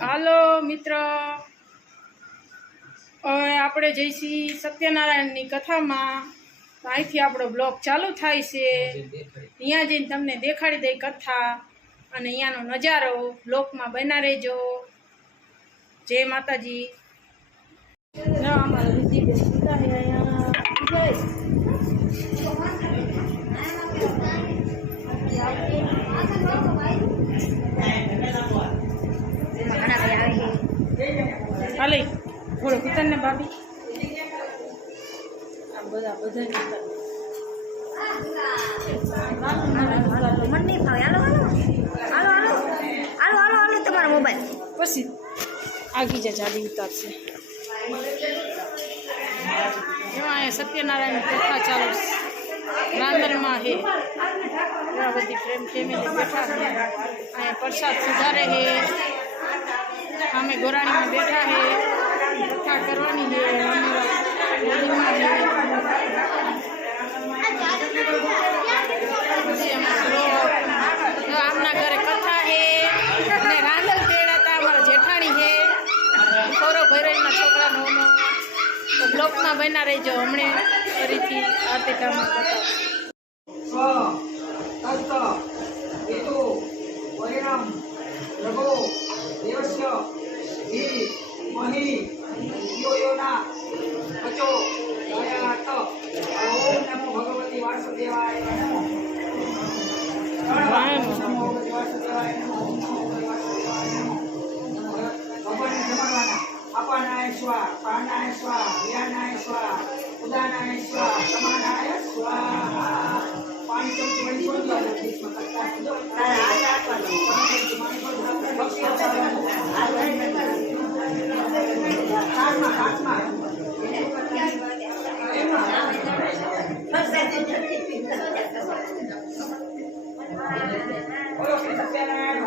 હાલો મિત્ર, હવે આપણે જઈશી સત્યનારાયણની કથામાં. અહીંથી આપણો બ્લોગ ચાલુ થાય છે. અહીંયા જઈને તમને દેખાડી દઈ કથા અને અહીંયાનો નજારો. બ્લોગમાં બના રહેજો. જય માતાજી. અમારા દીદી સીતા છે અહીંયા. હાલે થોડો કીર્તન ને ભાભી આ બધા મન નહીં ફાવે. હાલો હાલો હાલો હાલો હાલો હાલો તમારો મોબાઈલ પછી આગી જા જાડી ઉતારશે. એમાં અહીંયા સત્યનારાયણ કથા ચાલુ રાંદલમાં હે. એવા બધી ફેમિલી બેઠા છે. અહીંયા પ્રસાદ સુધારે છે. અમે ગોરાણીમાં બેઠા છે. કથા કરવાની છે. આમના ઘરે કથા છે અને રાંદલ તેડા હતા. અમારા જેઠાણી છે. ખોરો ભૈરવના છોકરાનો તો બ્લોકમાં બના રહેજો. હમણે ફરીથી આરતીકામાં અપાનાય સ્વા, પ્રાણાય સ્વા, વ્યાનાય સ્વા, ઉદાનાય સ્વા, સમાનાય સ્વાહા. પાણી ચમચી વળી છોડી દો. બોલો શ્રી સત્યનારાયણ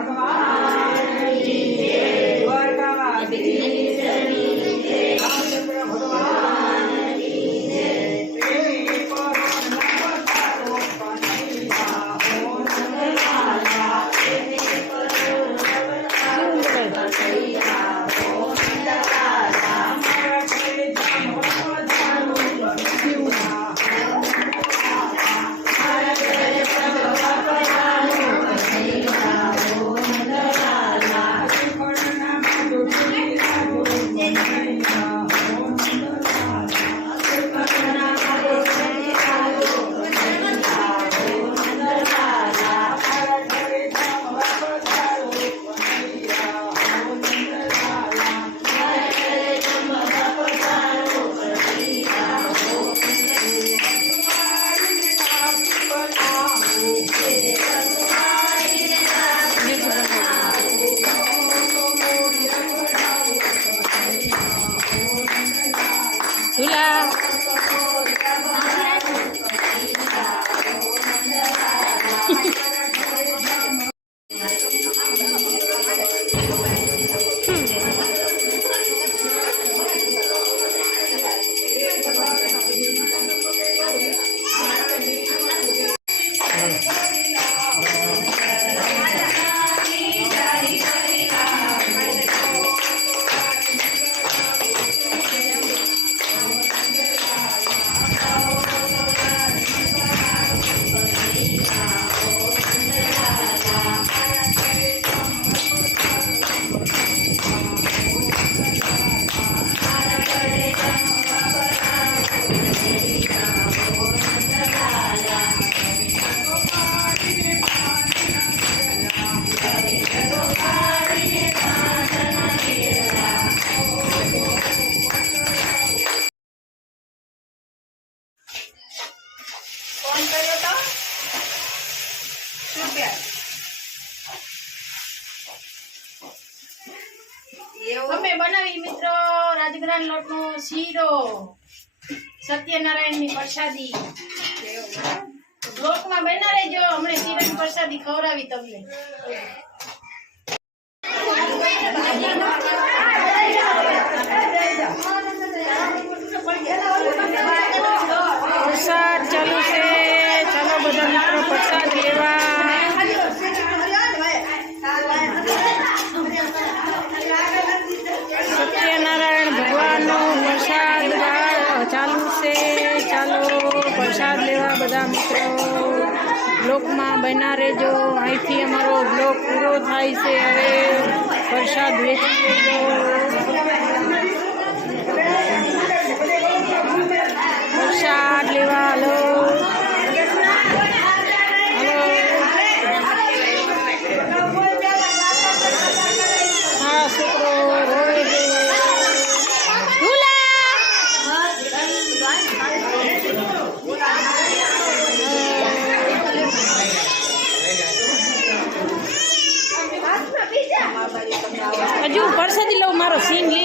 અમે બનાવી મિત્રો રાજગરાન લોટનો શીરો, સત્યનારાયણની પ્રસાદી. બ્લોકમાં બના રહેજો. હમણે શીરાની પ્રસાદી ખવડાવી તમને. પ્રસાદ ચાલુ છે. ચાલો બધા મિત્રો પ્રસાદ લેવા. બ્લોકમાં બના રહેજો. અહીંથી અમારો બ્લોક પૂરો થાય છે. હવે પ્રસાદ વેચી લેજો. પ્રસાદ લેવા હાલો. હા છોકરો રોવે છે. હજુ પરસાદી લઉં મારો સીન લે.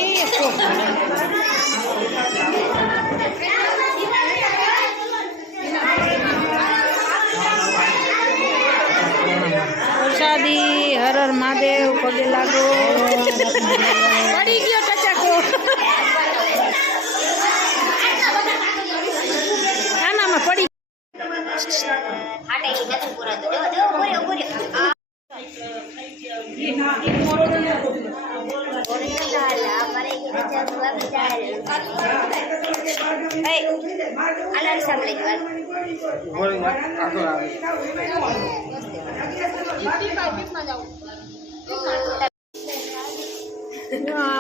પ્રસાદી હર હર મહાદેવ પગે લાગો. પડી ગયો ટચાકો. આનામાં પડી.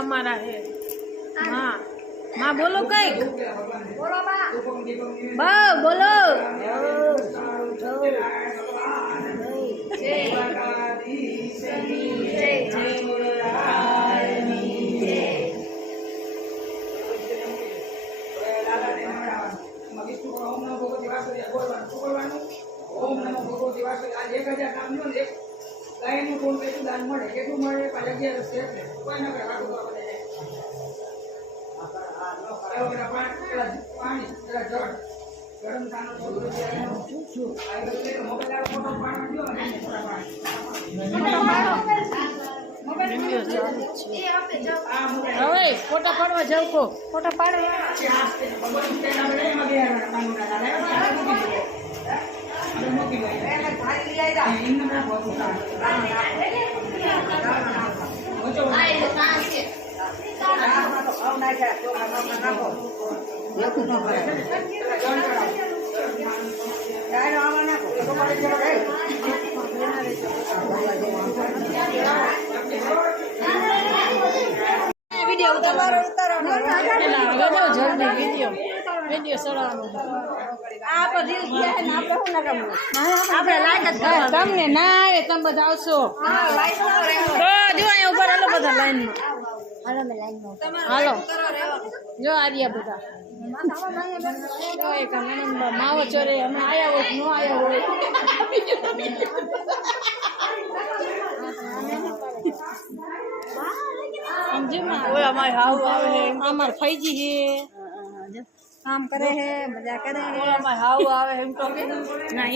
અમારા હે હા માં બોલો કઈક બોલો. ઓમ નમો ભગવતે વાસુદેવાય. આ 1000 નામ લ્યો ને, એક ગાયનું કોણ કેટલું દાન મળે, કેટલું મળે, પાછા 11 છે એટલે કોઈ ના કરે વાતું કરવા દે. પાણી પેલા જળ ગરમ થાનો થોડું મોબાઈલ ફોટો પાણી દો ને થોડા પાણી. હવે ફોટા પાડવા જાવ કો. ફોટા પાડવા વિડીયો ઉતારો. જલ્દી વિડીયો ચડાવવાનો. તમને ના આવે તમે બધા આવશો. જો અહીંયા ઉભા હાલો બધા લાઈનમાં. હાલો જો આર્યા બધા માવો ચોરે અમે આયા હોય ન આયા હોય. અમાર ફૈજી છે કામ કરે હે મજા કરે હે. હાવ આવે એમ તો ના